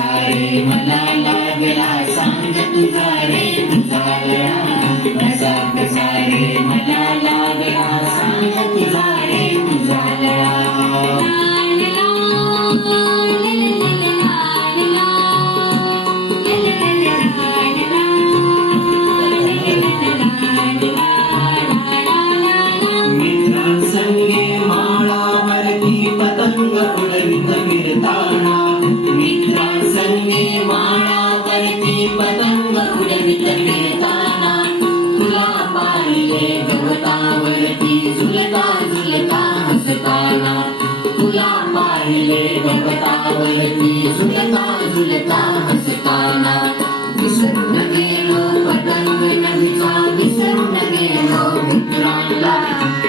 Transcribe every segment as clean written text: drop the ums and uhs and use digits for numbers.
रे मला लागला सांग तुझा रे तुझा लळा कसा कसा रे मला लागला सांग तुझा रे तुझा लळा मित्रांसंगे माळावरती पतंग उडवित फिरताना मित्रांसंगे माळावरती पतंग उडवित फिरताना तुला पाहिले गवतावरती झुलता झुलता हसताना तुला पाहिले गवतावरती झुलता झुलता हसताना विसरून गेलो पतंग नदीचा विसरून गेलो मित्रांना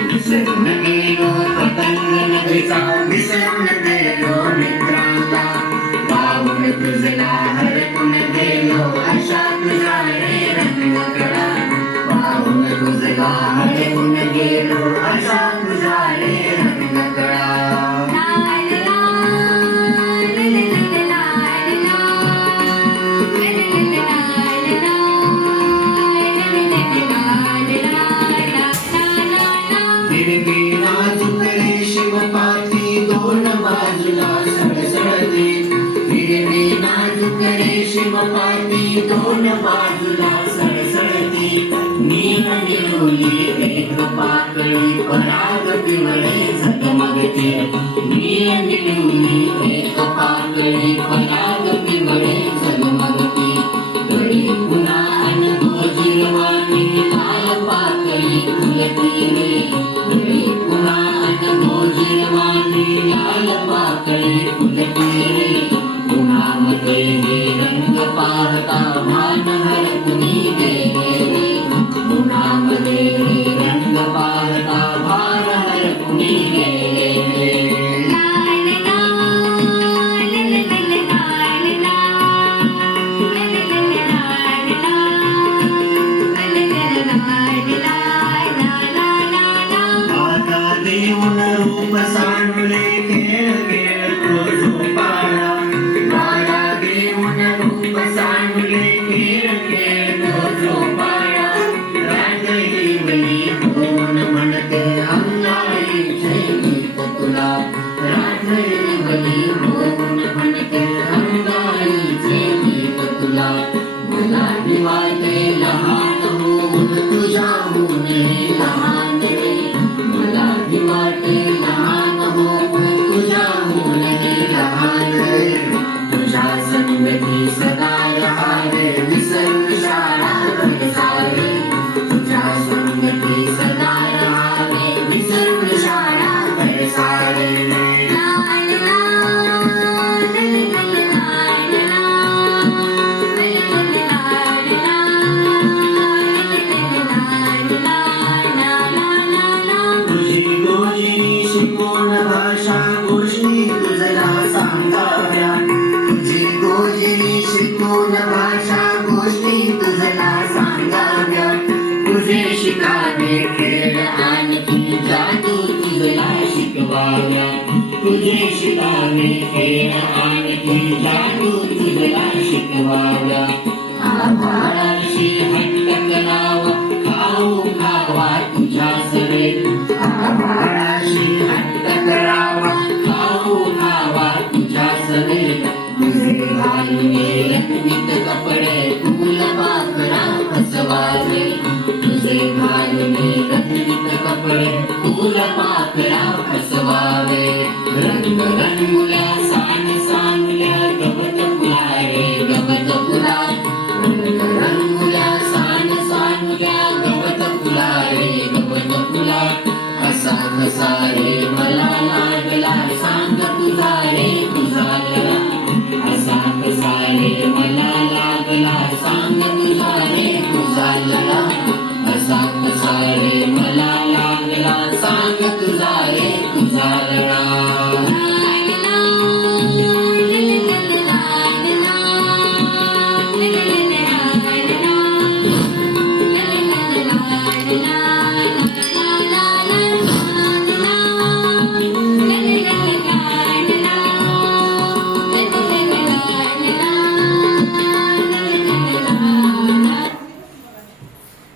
विसरून गेलो पतंग नदीचा विसरून गेलो मित्रांना पाहून तुझला हरपून गेलो अशा तुझा रे रंगकडा पाहून तुझला हरपून गेलो अशा तुझा रे रंगकडा हिरवी नाजूक रेशीम पाती दोन बाजूला सळसळते हिरवी नाजूक रेशीम पाती दोन बाजूला सळसळते नील निरोली एक पाकळी पराग पिवळे झगमगते नील निरोली एक पाकळी पराग पिवळे झगमगते तरी पुन्हा अनगोजिरवाणी लाल पाकळी फुलते रे तरी पुन्हा अनगोजिरवाणी लाल पाकळी फुलते रे पुन्हामध्ये हे रंग पाहता मान हरपुनी गेले पुन्हामध्ये हे रंग पाहता मान हरपुनी गेले देऊन रूप सांडले खेळ खेळतो झोपाळा माया देऊन रूप सांडले खेळ खेळतो झोपाळा राजही बळी होऊन म्हणते अंगाईचे गीत तुला राजही बळी होऊन म्हणते अंगाईचे गीत तुला मला दिवाळते लहान होऊन तुझ्याहून लहान रे मला वाटे लहान होऊन तुझ्याहून लहान रे तुझ्या संगती सदा रहावे विसरून शाळा सारे तुझ्या संगती सदा रहावे विसरून शाळा सारे शिकवण भाषा गोष्टी तुझला सांगाव्या तुझी गोजिरी शिकवण भाषा गोष्टी तुझला सांगाव्या तुझे शिकावे खेळ आणखी जादू तुझला शिकवाव्या तुझे शिकावे खेळ आणखी जादू तुझला शिकवाव्या आभाळाशी हट्ट करावा खाऊ खावा तुझ्या सरे आभाळाशी हट्ट